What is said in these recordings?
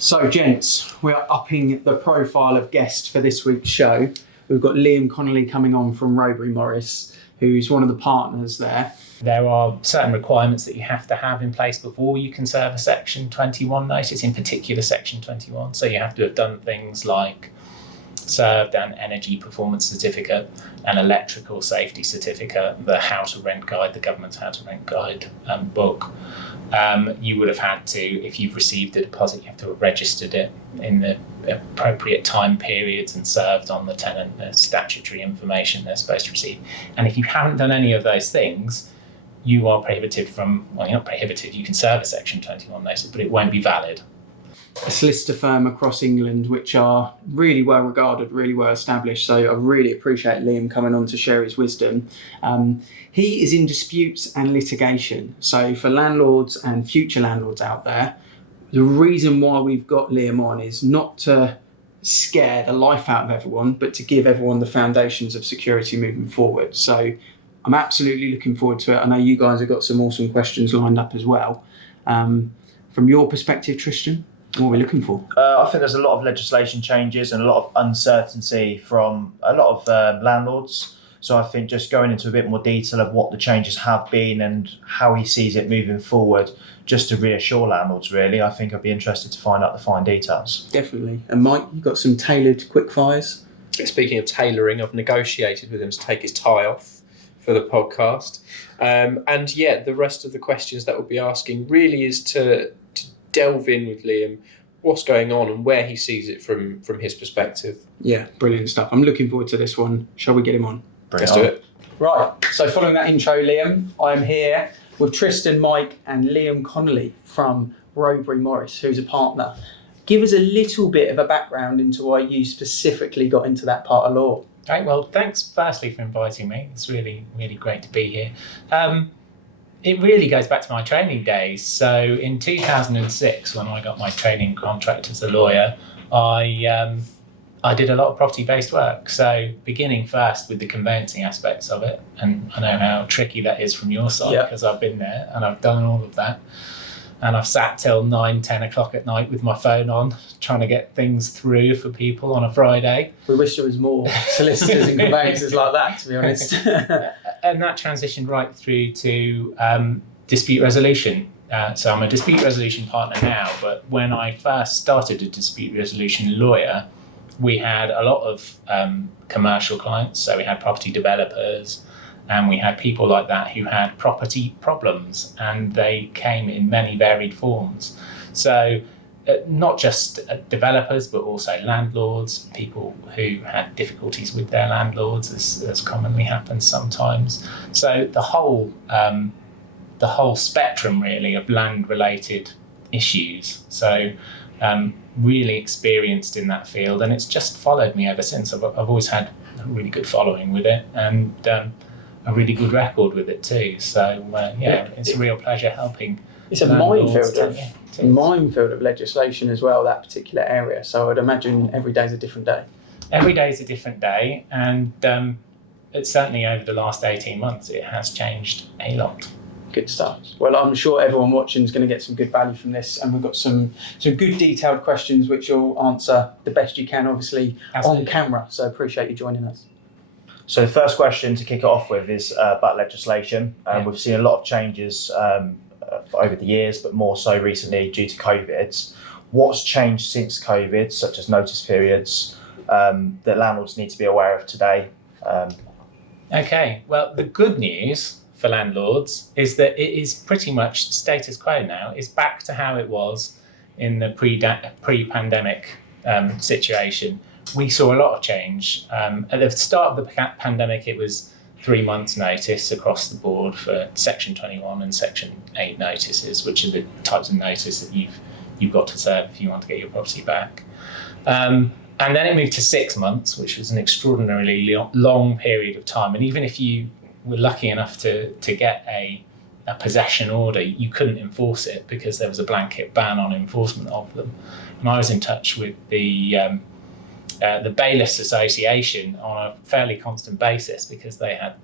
So, gents, we're upping the profile of guests for this week's show. We've got Liam Connolly coming on from Rowberry Morris, who's one of the partners there. There are certain requirements that you have to have in place before you can serve a Section 21 notice, in particular Section 21. So you have to have done things like served an energy performance certificate, an electrical safety certificate, the How to Rent Guide, the government's How to Rent Guide book. You would have had to, if you've received a deposit, you have to have registered it in the appropriate time periods and served on the tenant the statutory information they're supposed to receive. And if you haven't done any of those things, you are prohibited from, well, you're not prohibited, you can serve a Section 21 notice, but it won't be valid. A solicitor firm across England which are really well regarded, really well established, so I really appreciate Liam coming on to share his wisdom. He is in disputes and litigation, so for landlords and future landlords out there, the reason why we've got Liam on is not to scare the life out of everyone, but to give everyone the foundations of security moving forward. So I'm absolutely looking forward to it. I know you guys have got some awesome questions lined up as well. From your perspective, Tristan, what are we looking for? I think there's a lot of legislation changes and a lot of uncertainty from a lot of landlords. So I think just going into a bit more detail of what the changes have been and how he sees it moving forward, just to reassure landlords, really. I think I'd be interested to find out the fine details. Definitely. And Mike, you've got some tailored quick fires? Speaking of tailoring, I've negotiated with him to take his tie off for the podcast. And yeah, the rest of the questions that we'll be asking really is to delve in with Liam, what's going on and where he sees it from his perspective. Yeah, brilliant stuff. I'm looking forward to this one. Shall we get him on? Let's do it. Right, so following that intro, Liam, I'm here with Tristan, Mike and Liam Connolly from Rowberry Morris, who's a partner. Give us a little bit of a background into why you specifically got into that part of law. Okay, well, thanks firstly for inviting me. It's really, really great to be here. It really goes back to my training days. So in 2006, when I got my training contract as a lawyer, I did a lot of property-based work. So beginning first with the conveyancing aspects of it, and I know how tricky that is from your side because I've been there and I've done all of that. And I've sat till 9-10 o'clock at night with my phone on, trying to get things through for people on a Friday. We wish there was more solicitors and conveyancers like that, to be honest. And that transitioned right through to dispute resolution. So I'm a dispute resolution partner now, but when I first started a dispute resolution lawyer, we had a lot of commercial clients. So we had property developers, and we had people like that who had property problems, and they came in many varied forms. So not just developers, but also landlords, people who had difficulties with their landlords, as commonly happens sometimes. So the whole spectrum really of land-related issues. So really experienced in that field, and it's just followed me ever since. I've always had a really good following with it, and a really good record with it too. So it's a real pleasure helping. It's a minefield of legislation as well, that particular area. So I'd imagine every day's a different day. Every day is a different day, and it's certainly over the last 18 months it has changed a lot. Good stuff. Well, I'm sure everyone watching is going to get some good value from this, and we've got some good detailed questions which you'll answer the best you can, obviously, on camera. So appreciate you joining us. So the first question to kick it off with is about legislation. We've seen a lot of changes over the years, but more so recently due to COVID. What's changed since COVID, such as notice periods, that landlords need to be aware of today? Okay, well, the good news for landlords is that it is pretty much status quo now. It's back to how it was in the pre-pandemic situation. We saw a lot of change. At the start of the pandemic, it was 3 months notice across the board for Section 21 and Section 8 notices, which are the types of notice that you've got to serve if you want to get your property back. And then it moved to 6 months, which was an extraordinarily long period of time. And even if you were lucky enough to get a possession order, you couldn't enforce it because there was a blanket ban on enforcement of them. And I was in touch with the Bailiffs Association on a fairly constant basis because they had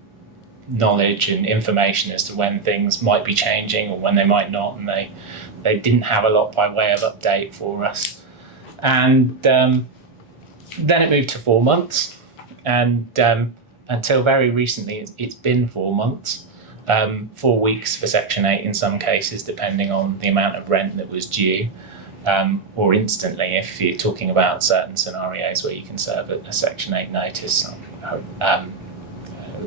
knowledge and information as to when things might be changing or when they might not, and they didn't have a lot by way of update for us. And then it moved to 4 months, and until very recently, it's been 4 months. 4 weeks for Section 8 in some cases, depending on the amount of rent that was due, or instantly if you're talking about certain scenarios where you can serve a Section 8 notice,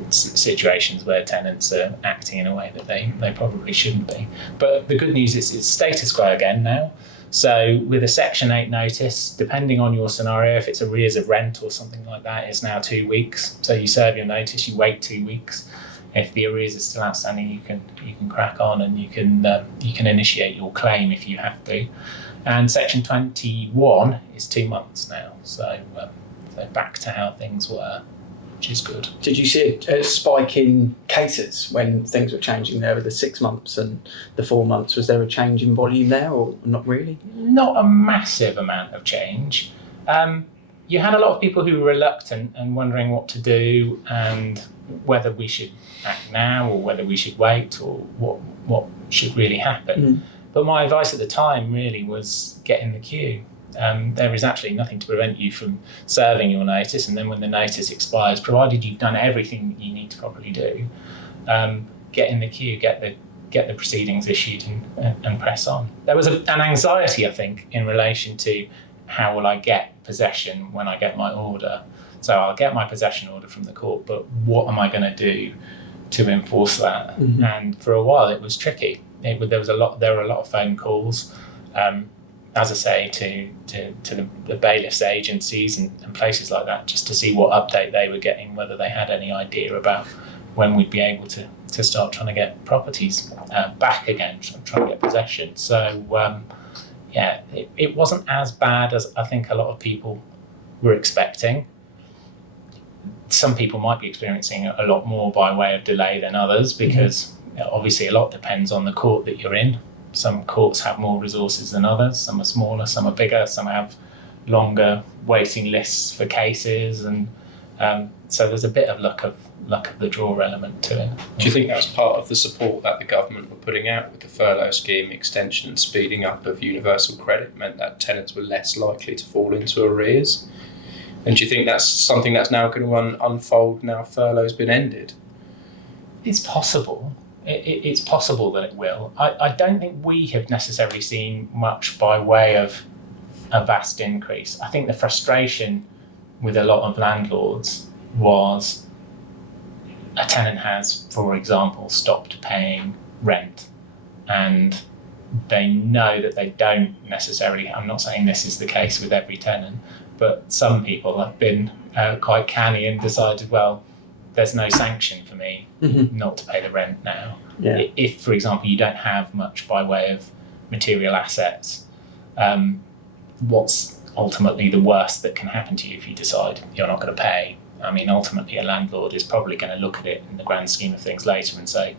situations where tenants are acting in a way that they probably shouldn't be. But the good news is it's status quo again now. So with a Section 8 notice, depending on your scenario, if it's arrears of rent or something like that, it's now 2 weeks. So you serve your notice, you wait 2 weeks. If the arrears are still outstanding, you can crack on and you can initiate your claim if you have to. And Section 21 is 2 months now. So back to how things were, which is good. Did you see a spike in cases when things were changing there with the 6 months and the 4 months? Was there a change in volume there, or not really? Not a massive amount of change. You had a lot of people who were reluctant and wondering what to do and whether we should act now or whether we should wait or what should really happen. But my advice at the time really was get in the queue. There is actually nothing to prevent you from serving your notice, and then when the notice expires, provided you've done everything that you need to properly do, get in the queue, get the proceedings issued and press on. There was an anxiety, I think, in relation to how will I get possession when I get my order. So I'll get my possession order from the court, but what am I going to do to enforce that? And for a while it was tricky. There were a lot of phone calls, as I say, to the bailiffs' agencies and places like that, just to see what update they were getting, whether they had any idea about when we'd be able to start trying to get properties back again, trying to get possession. So it wasn't as bad as I think a lot of people were expecting. Some people might be experiencing a lot more by way of delay than others, because obviously a lot depends on the court that you're in. Some courts have more resources than others, some are smaller, some are bigger, some have longer waiting lists for cases, and so there's a bit of luck of the draw element to it. Do you think that's part of the support that the government were putting out with the furlough scheme extension and speeding up of universal credit meant that tenants were less likely to fall into arrears? And do you think that's something that's now going to unfold now furlough's been ended? It's possible. It's possible that it will. I don't think we have necessarily seen much by way of a vast increase. I think the frustration with a lot of landlords was a tenant has, for example, stopped paying rent, and they know that they don't necessarily, I'm not saying this is the case with every tenant, but some people have been quite canny and decided, well, there's no sanction for me not to pay the rent now. Yeah. If, for example, you don't have much by way of material assets, what's ultimately the worst that can happen to you if you decide you're not going to pay? I mean, ultimately, a landlord is probably going to look at it in the grand scheme of things later and say,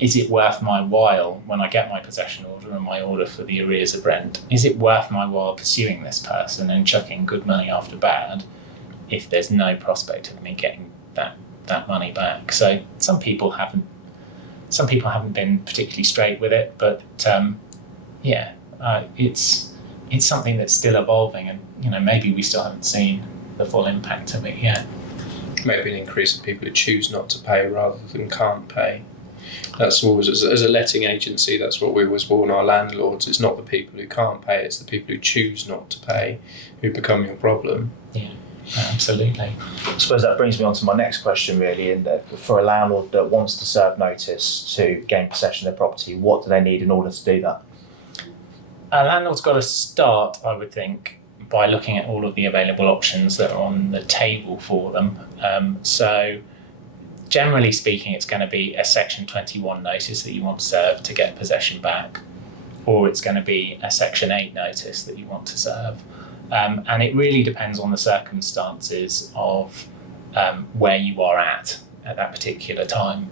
is it worth my while when I get my possession order and my order for the arrears of rent? Is it worth my while pursuing this person and chucking good money after bad if there's no prospect of me getting that money back? So some people haven't been particularly straight with it, but it's something that's still evolving, and maybe we still haven't seen the full impact of it yet. Maybe an increase of people who choose not to pay rather than can't pay. That's always, as a letting agency, that's what we always warn our landlords. It's not the people who can't pay, it's the people who choose not to pay who become your problem. Yeah, absolutely. I suppose that brings me on to my next question, really, in that for a landlord that wants to serve notice to gain possession of their property, what do they need in order to do that? A landlord's got to start, I would think, by looking at all of the available options that are on the table for them. So generally speaking, it's going to be a Section 21 notice that you want to serve to get possession back, or it's going to be a Section 8 notice that you want to serve. And it really depends on the circumstances of where you are at that particular time.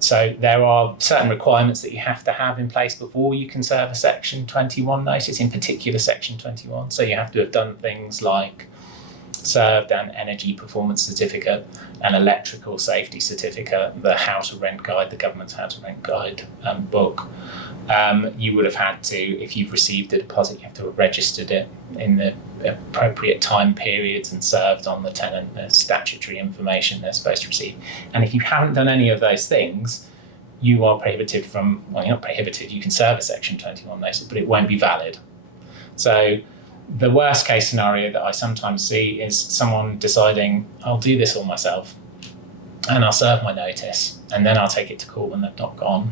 So there are certain requirements that you have to have in place before you can serve a Section 21 notice, in particular Section 21. So you have to have done things like served an energy performance certificate, an electrical safety certificate, the How to Rent Guide, the government's How to Rent Guide book. You would have had to, if you've received a deposit, you have to have registered it in the appropriate time periods and served on the tenant the statutory information they're supposed to receive. And if you haven't done any of those things, you are prohibited from, well, you're not prohibited, you can serve a Section 21 notice, but it won't be valid. So the worst case scenario that I sometimes see is someone deciding, I'll do this all myself and I'll serve my notice and then I'll take it to court when they've not gone.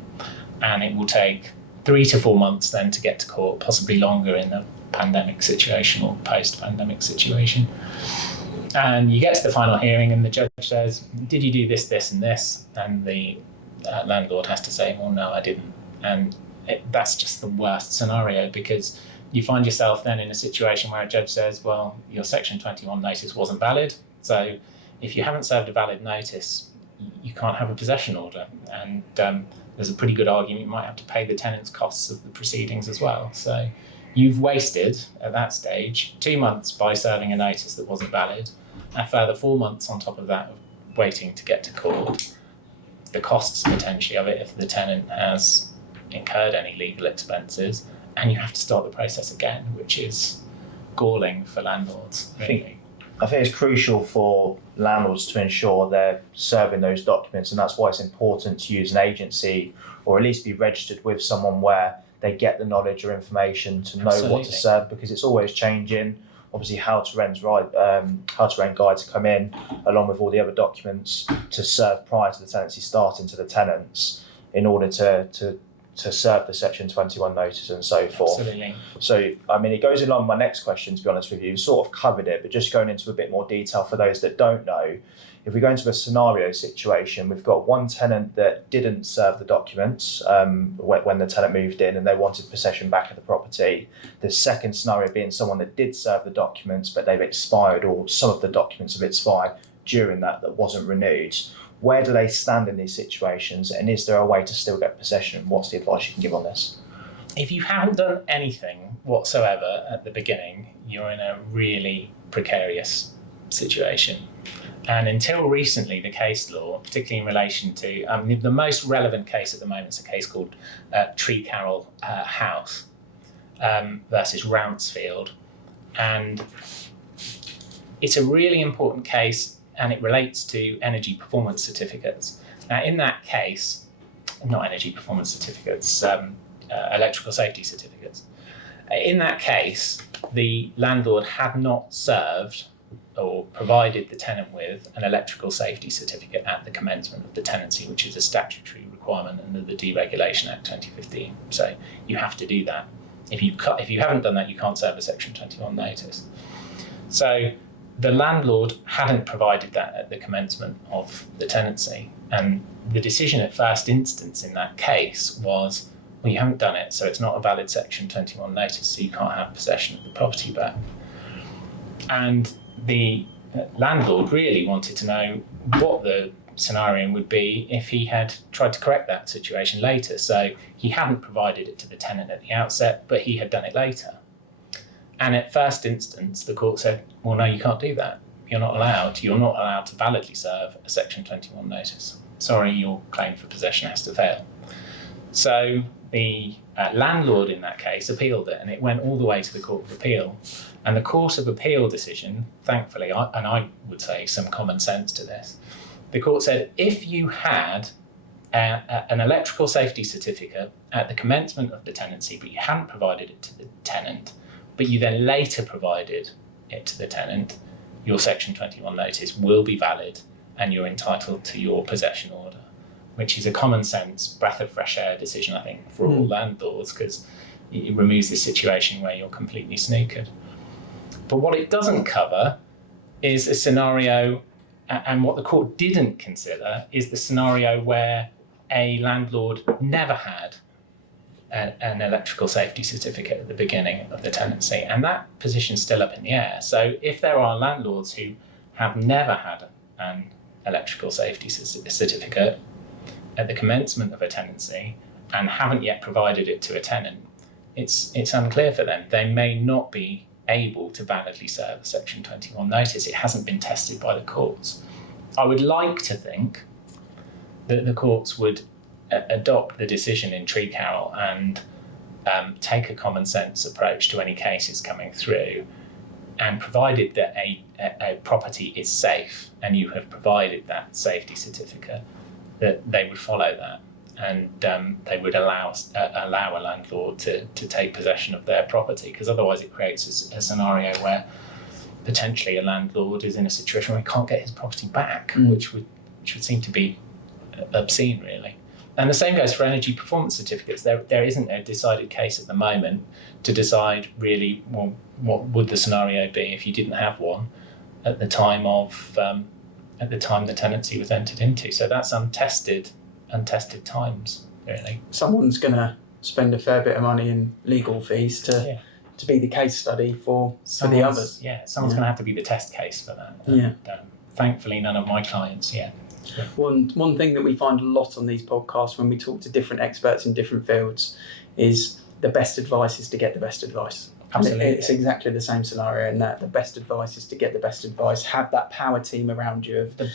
And it will take 3 to 4 months then to get to court, possibly longer in the pandemic situation or post-pandemic situation. And you get to the final hearing and the judge says, did you do this, this and this? And the landlord has to say, well, no, I didn't. And that's just the worst scenario, because you find yourself then in a situation where a judge says, well, your Section 21 notice wasn't valid. So if you haven't served a valid notice, you can't have a possession order. And there's a pretty good argument you might have to pay the tenant's costs of the proceedings as well. So you've wasted, at that stage, 2 months by serving a notice that wasn't valid, a further 4 months on top of that of waiting to get to court, the costs potentially of it if the tenant has incurred any legal expenses, and you have to start the process again, which is galling for landlords, really. I think it's crucial for landlords to ensure they're serving those documents, and that's why it's important to use an agency or at least be registered with someone where they get the knowledge or information to know Absolutely. what to serve, because it's always changing. Obviously, how to rent guides come in along with all the other documents to serve prior to the tenancy starting to the tenants in order to serve the Section 21 notice and so forth. Absolutely. So, I mean, it goes along with my next question, to be honest with you. You sort of covered it, but just going into a bit more detail for those that don't know. If we go into a scenario situation, we've got one tenant that didn't serve the documents when the tenant moved in and they wanted possession back of the property. The second scenario being someone that did serve the documents, but they've expired, or some of the documents have expired during that wasn't renewed. Where do they stand in these situations, and is there a way to still get possession? What's the advice you can give on this? If you haven't done anything whatsoever at the beginning, you're in a really precarious situation. And until recently, the case law, particularly in relation to, the most relevant case at the moment is a case called Tree Carroll House versus Rouncefeld. And it's a really important case, and it relates to energy performance certificates. Now, in that case, not energy performance certificates, electrical safety certificates. In that case, the landlord had not served or provided the tenant with an electrical safety certificate at the commencement of the tenancy, which is a statutory requirement under the Deregulation Act 2015. So you have to do that. If you haven't done that, you can't serve a Section 21 notice. So the landlord hadn't provided that at the commencement of the tenancy, and the decision at first instance in that case was, well, you haven't done it, so it's not a valid Section 21 notice, so you can't have possession of the property back. And the landlord really wanted to know what the scenario would be if he had tried to correct that situation later. So he hadn't provided it to the tenant at the outset, but he had done it later. And at first instance, the court said, well, no, you can't do that. You're not allowed to validly serve a Section 21 notice. Sorry, your claim for possession has to fail. So the landlord in that case appealed it, and it went all the way to the Court of Appeal. And the Court of Appeal decision, thankfully, and I would say some common sense to this, the court said if you had an electrical safety certificate at the commencement of the tenancy, but you hadn't provided it to the tenant, but you then later provided it to the tenant, your Section 21 notice will be valid and you're entitled to your possession order, which is a common sense, breath of fresh air decision, I think, for all landlords, because it removes the situation where you're completely snookered. But what it doesn't cover is a scenario, and what the court didn't consider is the scenario where a landlord never had an electrical safety certificate at the beginning of the tenancy, and that position's still up in the air. So if there are landlords who have never had an electrical safety certificate at the commencement of a tenancy and haven't yet provided it to a tenant, it's unclear for them. They may not be able to validly serve a Section 21 notice. It hasn't been tested by the courts. I would like to think that the courts would adopt the decision in Tree Carroll and take a common sense approach to any cases coming through, and provided that a property is safe and you have provided that safety certificate, that they would follow that, and they would allow a landlord to take possession of their property, because otherwise it creates a scenario where potentially a landlord is in a situation where he can't get his property back, which would seem to be obscene, really. And the same goes for energy performance certificates. There isn't a decided case at the moment to decide really, well, what would the scenario be if you didn't have one at the time the tenancy was entered into. So that's untested times, really. Someone's going to spend a fair bit of money in legal fees to be the case study for the others. Yeah, someone's going to have to be the test case for that. And, thankfully, none of my clients yet. One thing that we find a lot on these podcasts when we talk to different experts in different fields is the best advice is to get the best advice. Absolutely. And it's exactly the same scenario in that the best advice is to get the best advice, have that power team around you. The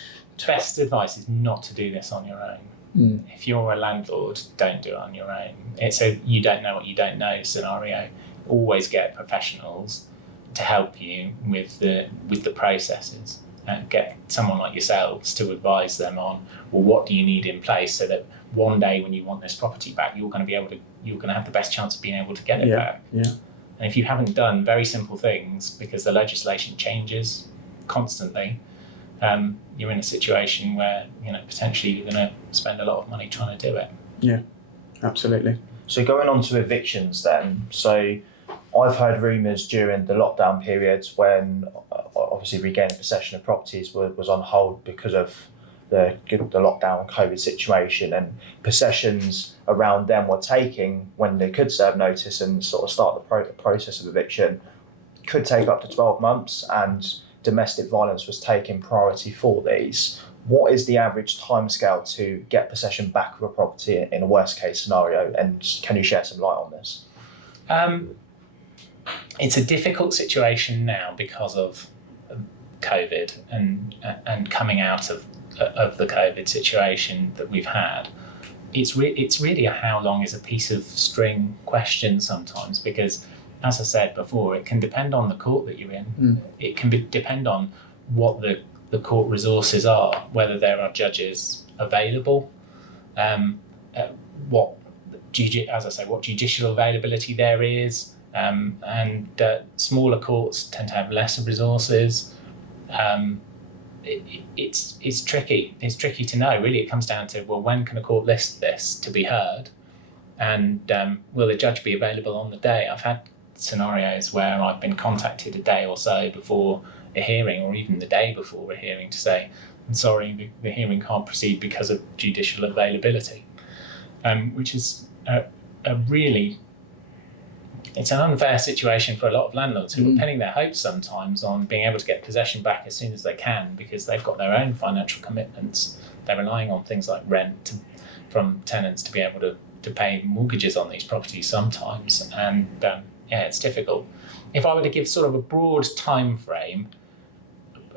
best advice is not to do this on your own. If you're a landlord, don't do it on your own. It's a you don't know what you don't know scenario. Always get professionals to help you with the processes. Get someone like yourselves to advise them on, well, what do you need in place so that one day when you want this property back, you're going to have the best chance of being able to get it back. Yeah. And if you haven't done very simple things, because the legislation changes constantly, you're in a situation where potentially you're going to spend a lot of money trying to do it. Yeah, absolutely. So going on to evictions then, so I've heard rumours during the lockdown periods when obviously regaining possession of properties was on hold because of the lockdown and COVID situation, and possessions around them were taking when they could serve notice and sort of start the process of eviction could take up to 12 months, and domestic violence was taking priority for these. What is the average timescale to get possession back of a property in a worst case scenario, and can you shed some light on this? It's a difficult situation now because of COVID and coming out of the COVID situation that we've had. It's really a how long is a piece of string question sometimes, because as I said before, it can depend on the court that you're in. It can depend on what the court resources are, whether there are judges available, what judicial availability there is, and smaller courts tend to have less resources. It's tricky. It's tricky to know. Really, it comes down to, well, when can a court list this to be heard, and will the judge be available on the day? I've had scenarios where I've been contacted a day or so before a hearing, or even the day before a hearing, to say, I'm sorry, the hearing can't proceed because of judicial availability, which is it's an unfair situation for a lot of landlords who are pinning their hopes sometimes on being able to get possession back as soon as they can, because they've got their own financial commitments. They're relying on things like rent from tenants to be able to pay mortgages on these properties sometimes, and it's difficult. If I were to give sort of a broad time frame,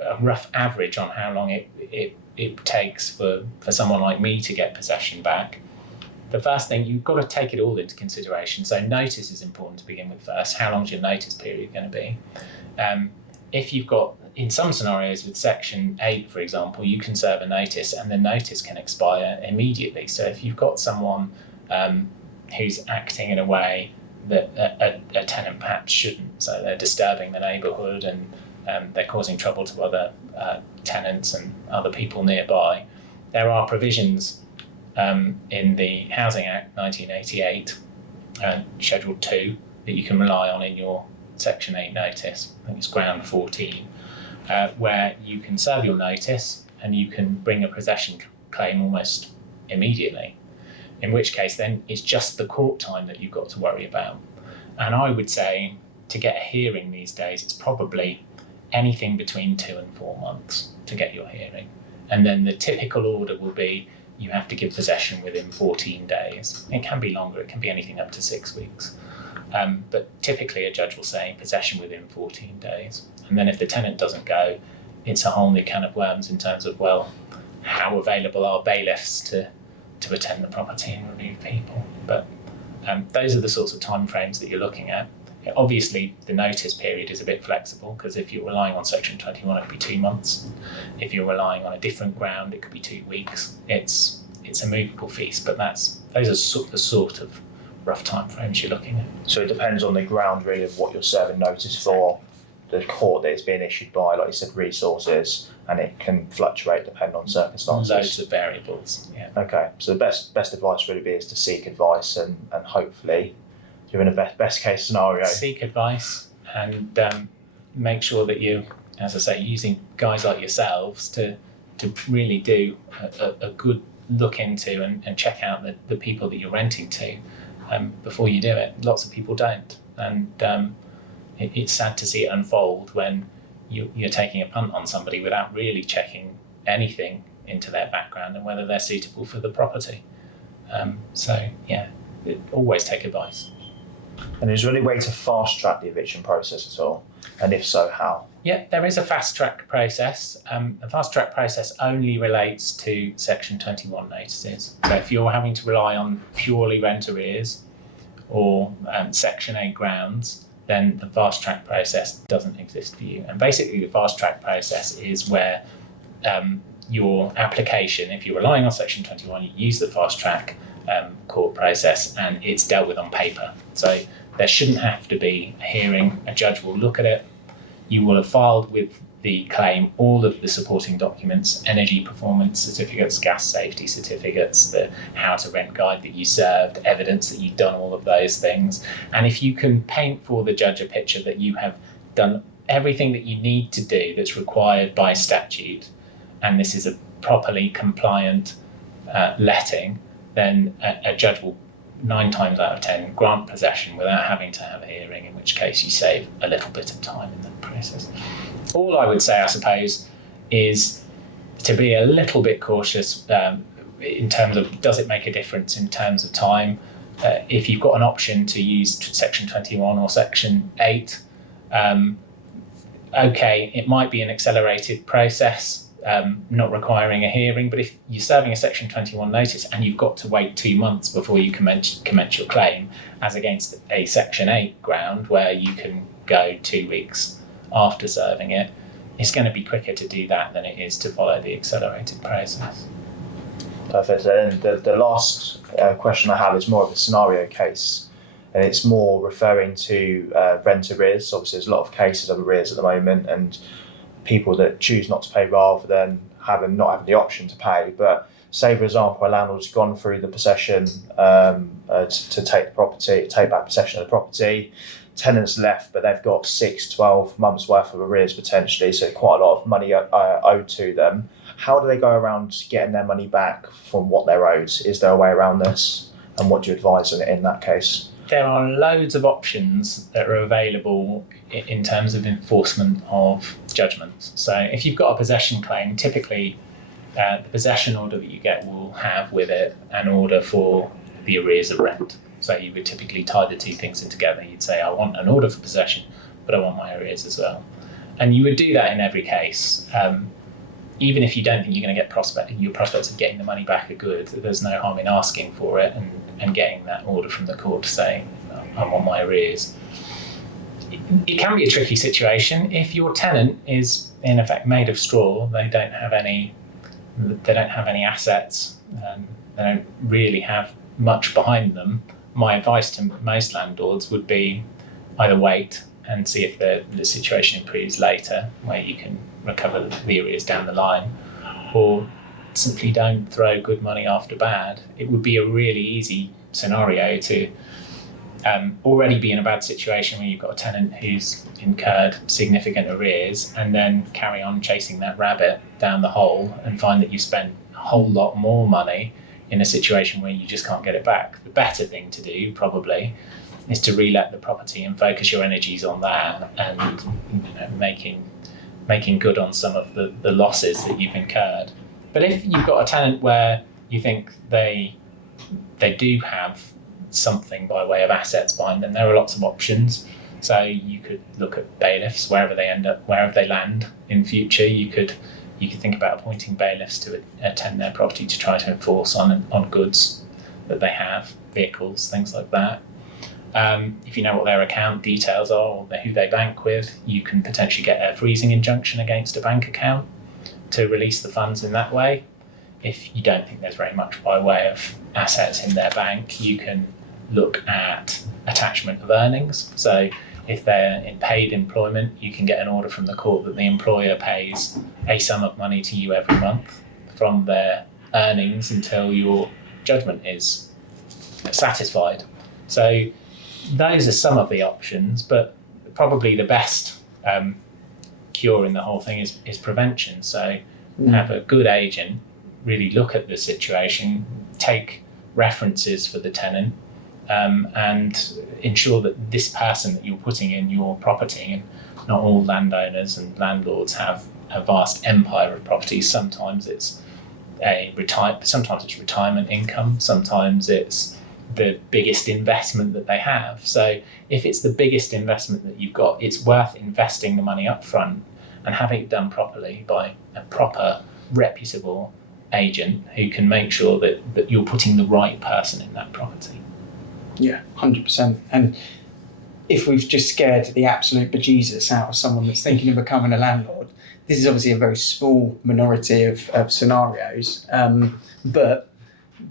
a rough average on how long it takes for someone like me to get possession back, the first thing, you've got to take it all into consideration. So notice is important to begin with first. How long's your notice period going to be? If you've got, in some scenarios with Section 8, for example, you can serve a notice and the notice can expire immediately. So if you've got someone who's acting in a way that a tenant perhaps shouldn't, so they're disturbing the neighbourhood and they're causing trouble to other tenants and other people nearby, there are provisions in the Housing Act 1988, Schedule 2, that you can rely on in your Section 8 notice. I think it's ground 14, where you can serve your notice and you can bring a possession claim almost immediately, in which case then it's just the court time that you've got to worry about. And I would say to get a hearing these days, it's probably anything between 2 and 4 months to get your hearing. And then the typical order will be you have to give possession within 14 days. It can be longer, it can be anything up to 6 weeks. But typically a judge will say possession within 14 days. And then if the tenant doesn't go, it's a whole new can of worms in terms of, well, how available are bailiffs to to attend the property and remove people. But those are the sorts of timeframes that you're looking at. Obviously, the notice period is a bit flexible, because if you're relying on Section 21, it could be 2 months. If you're relying on a different ground, it could be 2 weeks. It's a movable feast, but those are the sort of rough timeframes you're looking at. So it depends on the ground really of what you're serving notice for, the court that it's being issued by, like you said, resources, and it can fluctuate depending on circumstances. Loads of variables, yeah. Okay, so the best advice really is to seek advice and hopefully you're in a best case scenario. Seek advice and make sure that you, as I say, using guys like yourselves to really do a good look into and check out the people that you're renting to before you do it. Lots of people don't, and it's sad to see it unfold when you're taking a punt on somebody without really checking anything into their background and whether they're suitable for the property. So yeah, always take advice. And is there any way to fast track the eviction process at all? And if so, how? Yeah, there is a fast track process. A fast track process only relates to Section 21 notices. So if you're having to rely on purely rent arrears or Section 8 grounds, then the fast track process doesn't exist for you. And basically the fast track process is where your application, if you're relying on Section 21, you use the fast track court process and it's dealt with on paper. So there shouldn't have to be a hearing. A judge will look at it. You will have filed with the claim all of the supporting documents, energy performance certificates, gas safety certificates, the how to rent guide that you served, evidence that you've done all of those things. And if you can paint for the judge a picture that you have done everything that you need to do that's required by statute, and this is a properly compliant letting, then a judge will 9 times out of 10 grant possession without having to have a hearing, in which case you save a little bit of time in the process. All I would say, I suppose, is to be a little bit cautious in terms of, does it make a difference in terms of time? If you've got an option to use Section 21 or Section 8, okay, it might be an accelerated process, not requiring a hearing, but if you're serving a Section 21 notice and you've got to wait 2 months before you commence your claim, as against a Section 8 ground where you can go 2 weeks after serving it, it's going to be quicker to do that than it is to follow the accelerated process. Perfect. And the last question I have is more of a scenario case, and it's more referring to rent arrears. Obviously, there's a lot of cases of arrears at the moment, and people that choose not to pay rather than not having the option to pay. But say, for example, a landlord's gone through the possession to take back possession of the property. Tenants left, but they've got 6-12 months worth of arrears potentially, so quite a lot of money owed to them. How do they go around getting their money back from what they're owed? Is there a way around this? And what do you advise in that case? There are loads of options that are available in terms of enforcement of judgments. So if you've got a possession claim, typically the possession order that you get will have with it an order for the arrears of rent. So you would typically tie the two things in together. You'd say, I want an order for possession, but I want my arrears as well. And you would do that in every case. Even if you don't think you're going to get your prospects of getting the money back are good, there's no harm in asking for it and getting that order from the court to say, I want my arrears. It can be a tricky situation. If your tenant is in effect made of straw, they don't have any assets, they don't really have much behind them, my advice to most landlords would be either wait and see if the situation improves later, where you can recover the arrears down the line, or simply don't throw good money after bad. It would be a really easy scenario to already be in a bad situation where you've got a tenant who's incurred significant arrears and then carry on chasing that rabbit down the hole and find that you've spent a whole lot more money in a situation where you just can't get it back. The better thing to do probably is to relet the property and focus your energies on that and making good on some of the losses that you've incurred. But if you've got a tenant where you think they do have something by way of assets behind them, there are lots of options. So you could look at bailiffs wherever they land in future. You could You could think about appointing bailiffs to attend their property to try to enforce on goods that they have, vehicles, things like that. If you know what their account details are or who they bank with, you can potentially get a freezing injunction against a bank account to release the funds in that way. If you don't think there's very much by way of assets in their bank, you can look at attachment of earnings. So if they're in paid employment, you can get an order from the court that the employer pays a sum of money to you every month from their earnings until your judgment is satisfied. So those are some of the options, but probably the best cure in the whole thing is prevention. So have a good agent really look at the situation, take references for the tenant, and ensure that this person that you're putting in your property, and not all landowners and landlords have a vast empire of properties. Sometimes it's sometimes it's retirement income, sometimes it's the biggest investment that they have. So if it's the biggest investment that you've got, it's worth investing the money up front and having it done properly by a proper, reputable agent who can make sure that you're putting the right person in that property. Yeah, 100%. And if we've just scared the absolute bejesus out of someone that's thinking of becoming a landlord, this is obviously a very small minority of scenarios, but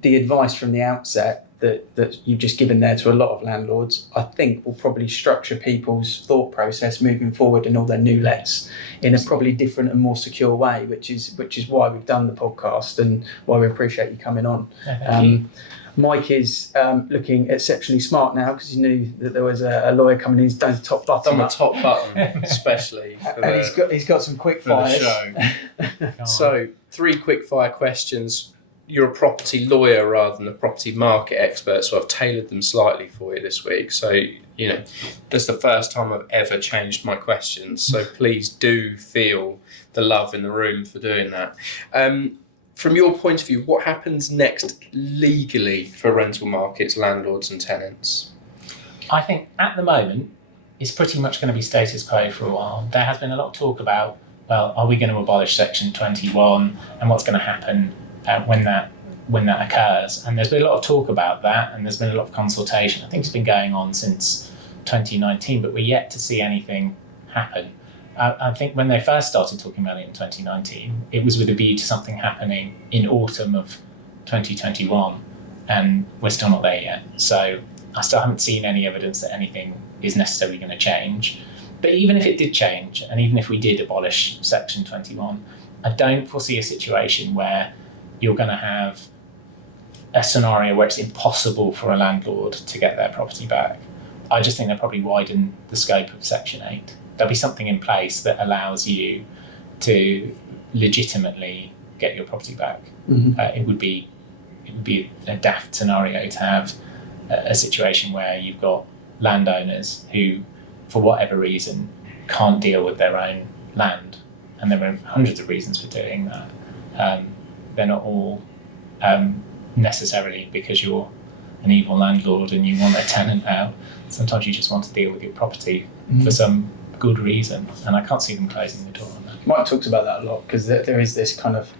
the advice from the outset that you've just given there to a lot of landlords, I think will probably structure people's thought process moving forward and all their new lets in a probably different and more secure way, which is why we've done the podcast and why we appreciate you coming on. Mike is looking exceptionally smart now because he knew that there was a lawyer coming in. He's done the top button. Done the top button, especially for and he's got some quick fires. So 3 quick fire questions. You're a property lawyer rather than a property market expert, so I've tailored them slightly for you this week. So, that's the first time I've ever changed my questions. So please do feel the love in the room for doing that. From your point of view, what happens next legally for rental markets, landlords and tenants? I think at the moment, it's pretty much going to be status quo for a while. There has been a lot of talk about, well, are we going to abolish Section 21 and what's going to happen when that occurs? And there's been a lot of talk about that, and there's been a lot of consultation. I think it's been going on since 2019, but we're yet to see anything happen. I think when they first started talking about it in 2019, it was with a view to something happening in autumn of 2021, and we're still not there yet. So I still haven't seen any evidence that anything is necessarily going to change. But even if it did change, and even if we did abolish Section 21, I don't foresee a situation where you're going to have a scenario where it's impossible for a landlord to get their property back. I just think they'll probably widen the scope of Section 8. There'll be something in place that allows you to legitimately get your property back. Mm-hmm. It would be a daft scenario to have a situation where you've got landowners who, for whatever reason, can't deal with their own land. And there are hundreds of reasons for doing that. They're not all necessarily because you're an evil landlord and you want a tenant out. Sometimes you just want to deal with your property for some good reason, and I can't see them closing the door on that. Mike talks about that a lot because there is this kind of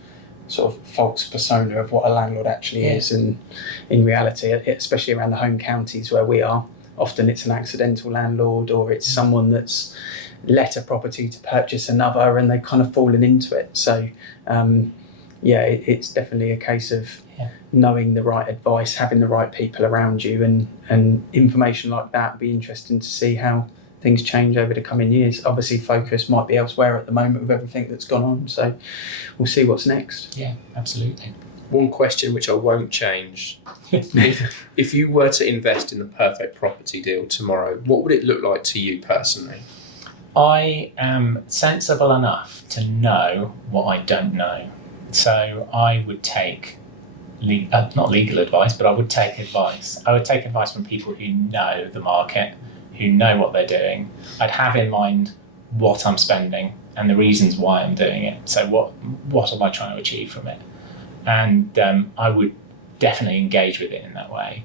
sort of false persona of what a landlord actually is, and in reality, especially around the home counties where we are, often it's an accidental landlord or it's someone that's let a property to purchase another and they've kind of fallen into it. So it's definitely a case of knowing the right advice, having the right people around you, and information like that. Be interesting to see how things change over the coming years. Obviously, focus might be elsewhere at the moment with everything that's gone on, so we'll see what's next. Yeah, absolutely. One question which I won't change. If you were to invest in the perfect property deal tomorrow, what would it look like to you personally? I am sensible enough to know what I don't know. So I would take, not legal advice, but I would take advice. I would take advice from people who know the market, who know what they're doing. I'd have in mind what I'm spending and the reasons why I'm doing it. So what am I trying to achieve from it? And I would definitely engage with it in that way.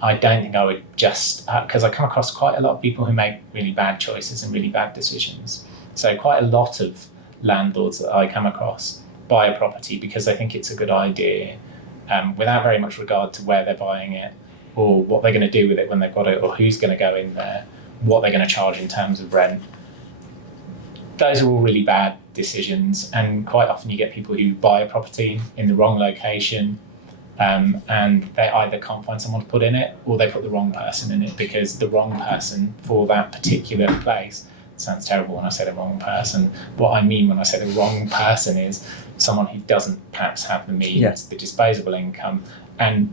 I don't think I would just, because I come across quite a lot of people who make really bad choices and really bad decisions. So quite a lot of landlords that I come across buy a property because they think it's a good idea, without very much regard to where they're buying it, or what they're going to do with it when they've got it, or who's going to go in there, what they're going to charge in terms of rent. Those are all really bad decisions, and quite often you get people who buy a property in the wrong location, and they either can't find someone to put in it, or they put the wrong person in it, because the wrong person for that particular place, it sounds terrible when I say the wrong person, what I mean when I say the wrong person is someone who doesn't perhaps have the means, the disposable income, and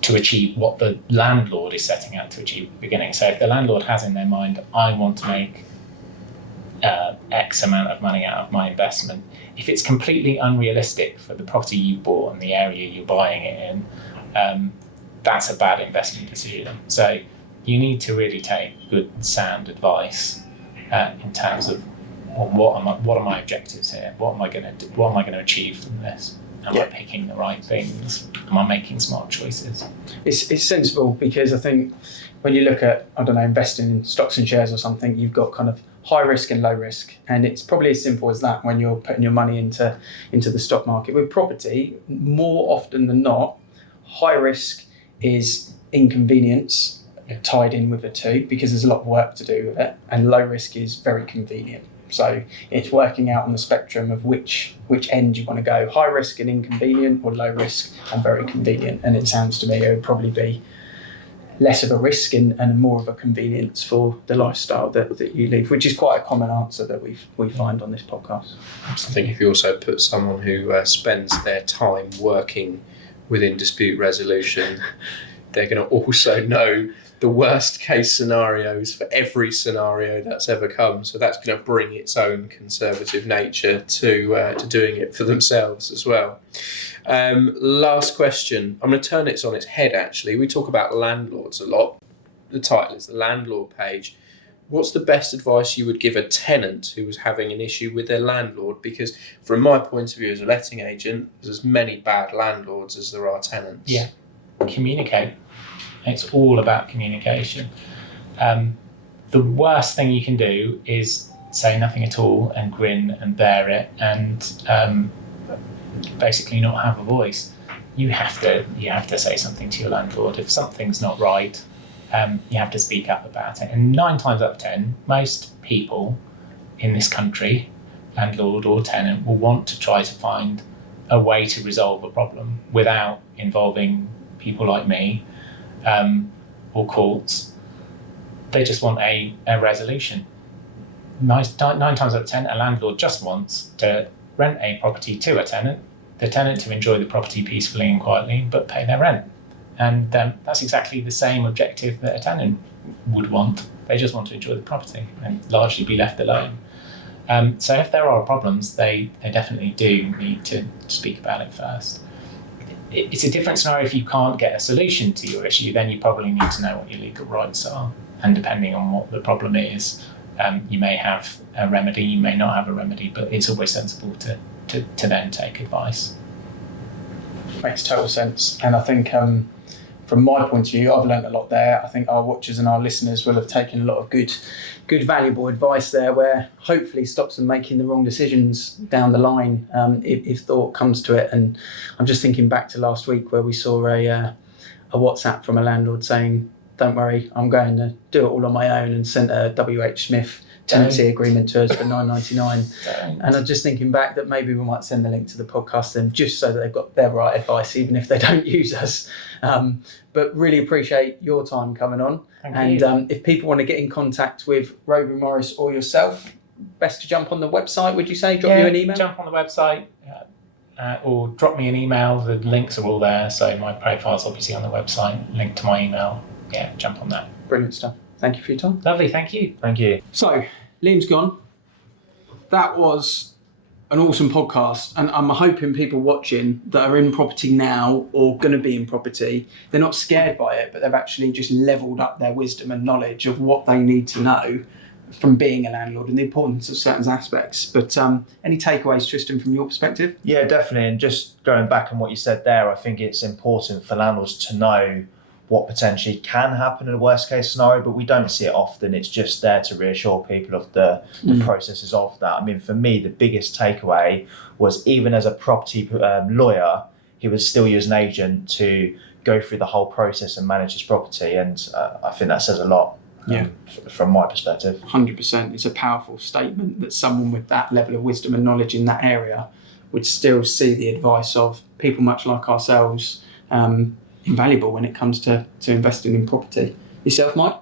to achieve what the landlord is setting out to achieve at the beginning. So if the landlord has in their mind, I want to make X amount of money out of my investment, if it's completely unrealistic for the property you bought and the area you're buying it in, that's a bad investment decision. So you need to really take good, sound advice in terms of what are my objectives here? What am I going to do? What am I going to achieve from this? Am I picking the right things? Am I making smart choices? It's sensible, because I think when you look at, I don't know, investing in stocks and shares or something, you've got kind of high risk and low risk, and it's probably as simple as that when you're putting your money into the stock market. With property, more often than not, high risk is inconvenience tied in with the two, because there's a lot of work to do with it, and low risk is very convenient. So it's working out on the spectrum of which end you want to go, high risk and inconvenient, or low risk and very convenient. And it sounds to me it would probably be less of a risk and more of a convenience for the lifestyle that you live, which is quite a common answer that we find on this podcast. I think if you also put someone who spends their time working within dispute resolution, they're going to also know the worst case scenarios for every scenario that's ever come. So that's going to bring its own conservative nature to doing it for themselves as well. Last question. I'm going to turn it on its head, actually. We talk about landlords a lot. The title is the Landlord Page. What's the best advice you would give a tenant who was having an issue with their landlord? Because from my point of view as a letting agent, there's as many bad landlords as there are tenants. Yeah. Communicate. It's all about communication. The worst thing you can do is say nothing at all and grin and bear it and basically not have a voice. You have to say something to your landlord. If something's not right, you have to speak up about it. And 9 times out of 10, most people in this country, landlord or tenant, will want to try to find a way to resolve a problem without involving people like me or courts. They just want a resolution. 9 times out of 10, a landlord just wants to rent a property to a tenant, the tenant to enjoy the property peacefully and quietly, but pay their rent. And that's exactly the same objective that a tenant would want. They just want to enjoy the property and largely be left alone. So if there are problems, they definitely do need to speak about it first. It's a different scenario if you can't get a solution to your issue. Then you probably need to know what your legal rights are, and depending on what the problem is, you may have a remedy, you may not have a remedy, but it's always sensible to then take advice. Makes total sense. And I think from my point of view, I've learned a lot there. I think our watchers and our listeners will have taken a lot of good valuable advice there, where hopefully stops them making the wrong decisions down the line if thought comes to it. And I'm just thinking back to last week where we saw a WhatsApp from a landlord saying, "Don't worry, I'm going to do it all on my own," and sent a WH Smith tenancy agreement to us for $9.99. And I'm just thinking back that maybe we might send the link to the podcast then, just so that they've got their right advice, even if they don't use us. But really appreciate your time coming on. Thank you. If people want to get in contact with Rowberry Morris or yourself, best to jump on the website, would you say? Drop you an email? Jump on the website or drop me an email. The links are all there. So my profile's obviously on the website, link to my email. Yeah, jump on that. Brilliant stuff. Thank you for your time. Lovely, thank you. Thank you. So, Liam's gone. That was an awesome podcast, and I'm hoping people watching that are in property now or going to be in property, they're not scared by it, but they've actually just leveled up their wisdom and knowledge of what they need to know from being a landlord and the importance of certain aspects. But any takeaways, Tristan, from your perspective? Yeah, definitely. And just going back on what you said there, I think it's important for landlords to know what potentially can happen in a worst case scenario, but we don't see it often. It's just there to reassure people of the processes of that. I mean, for me, the biggest takeaway was, even as a property lawyer, he was still use an agent to go through the whole process and manage his property, and I think that says a lot. From my perspective. 100%. It's a powerful statement that someone with that level of wisdom and knowledge in that area would still see the advice of people much like ourselves invaluable when it comes to investing in property. Yourself, Mike?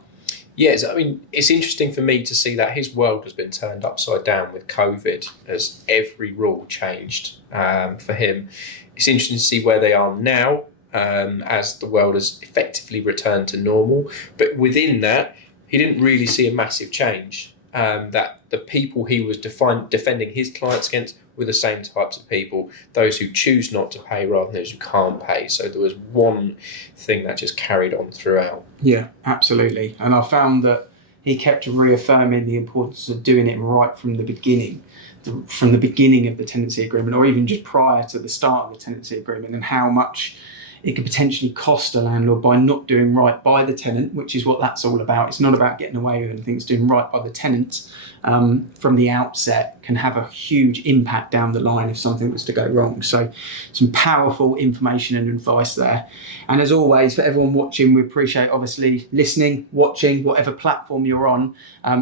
Yes, I mean, it's interesting for me to see that his world has been turned upside down with COVID, as every rule changed for him. It's interesting to see where they are now, as the world has effectively returned to normal. But within that, he didn't really see a massive change. That the people he was defending his clients against were the same types of people, those who choose not to pay rather than those who can't pay. So there was one thing that just carried on throughout. Yeah, absolutely. And I found that he kept reaffirming the importance of doing it right from the beginning. From the beginning of the tenancy agreement, or even just prior to the start of the tenancy agreement, and how much it could potentially cost a landlord by not doing right by the tenant, which is what that's all about. It's not about getting away with anything, it's doing right by the tenant from the outset can have a huge impact down the line if something was to go wrong. So some powerful information and advice there. And as always, for everyone watching, we appreciate obviously listening, watching, whatever platform you're on.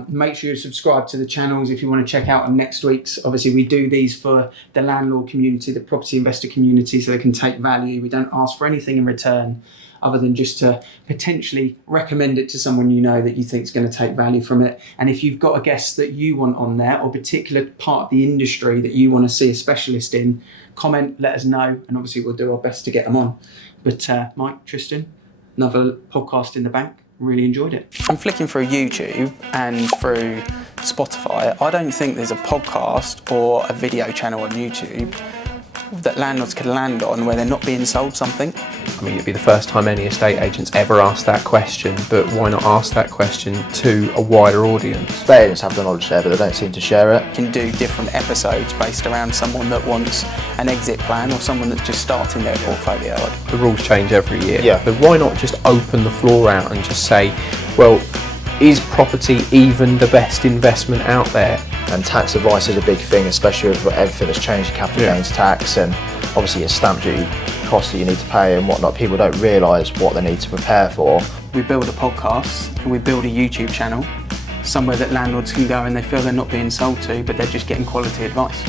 Make sure you subscribe to the channels if you want to check out on next week's. Obviously, we do these for the landlord community, the property investor community, so they can take value. We don't ask for anything in return other than just to potentially recommend it to someone you know that you think is going to take value from it. And if you've got a guest that you want on there, or a particular part of the industry that you want to see a specialist in, comment, let us know, and obviously we'll do our best to get them on. But Mike, Tristan, another podcast in the bank. Really enjoyed it. I'm flicking through YouTube and through Spotify. I don't think there's a podcast or a video channel on YouTube that landlords can land on where they're not being sold something. I mean, it'd be the first time any estate agents ever asked that question, but why not ask that question to a wider audience? Estate agents have the knowledge there, but they don't seem to share it. You can do different episodes based around someone that wants an exit plan or someone that's just starting their portfolio. The rules change every year. Yeah. But why not just open the floor out and just say, well, is property even the best investment out there? And tax advice is a big thing, especially with everything that's changed, capital gains tax, and obviously your stamp duty costs that you need to pay and whatnot. People don't realise what they need to prepare for. We build a podcast and we build a YouTube channel, somewhere that landlords can go and they feel they're not being sold to, but they're just getting quality advice.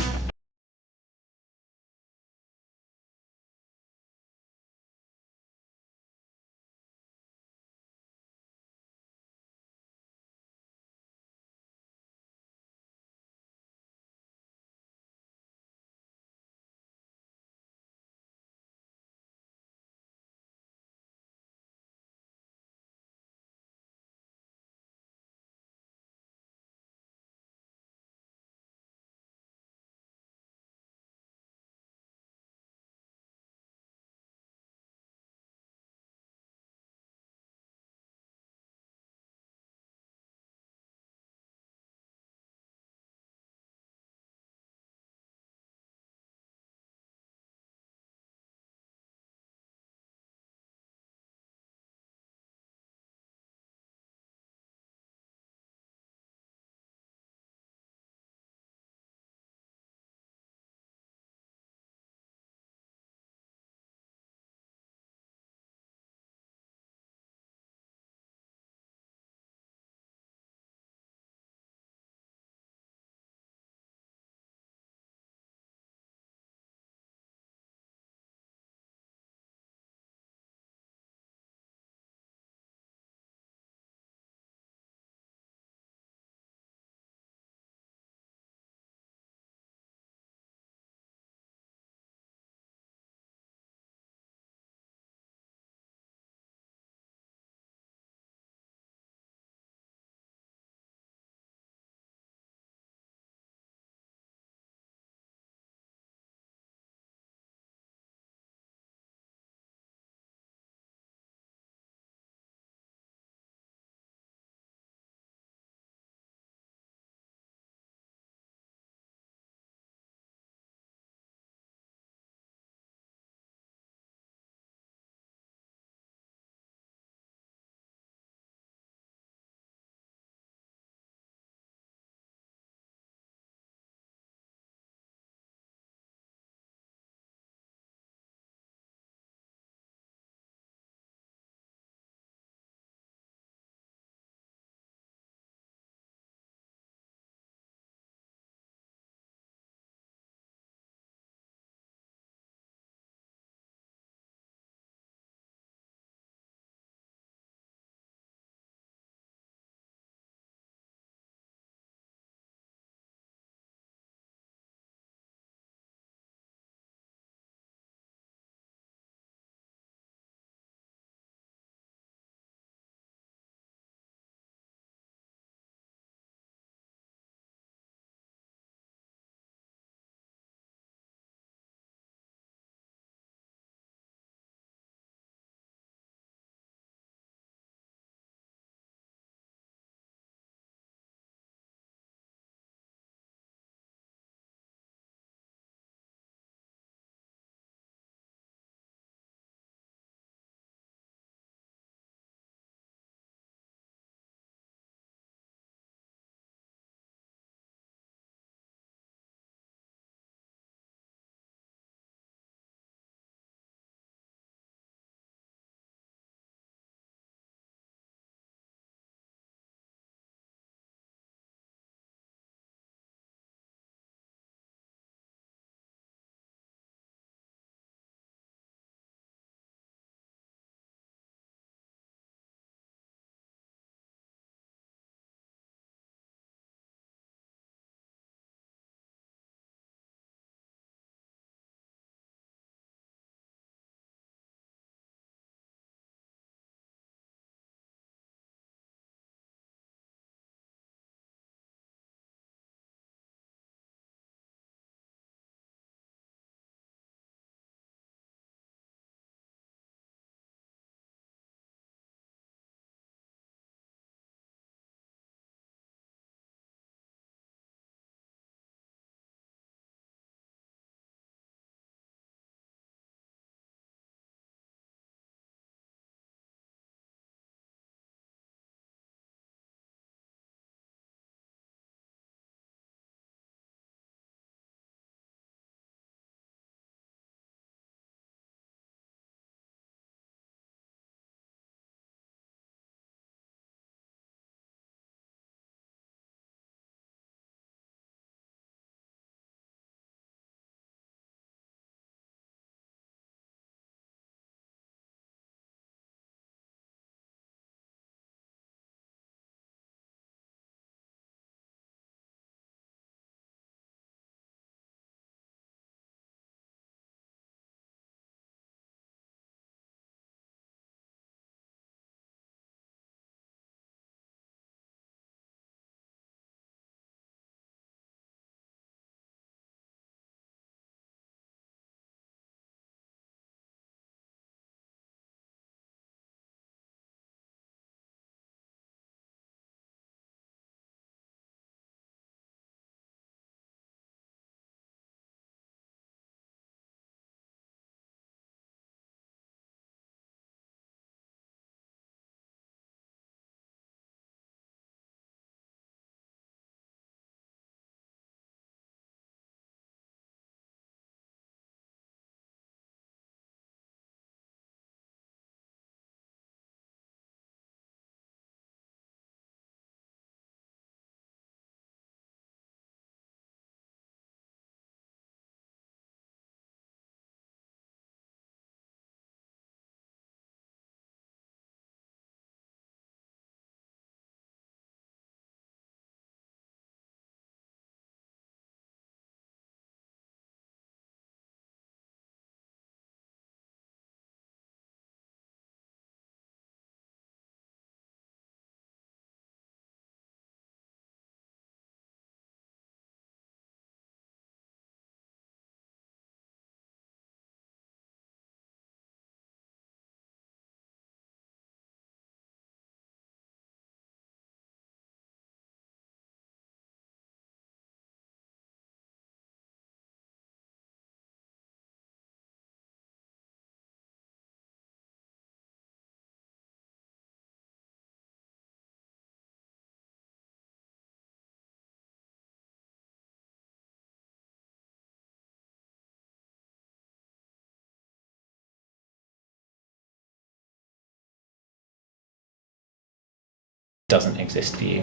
doesn't exist for you.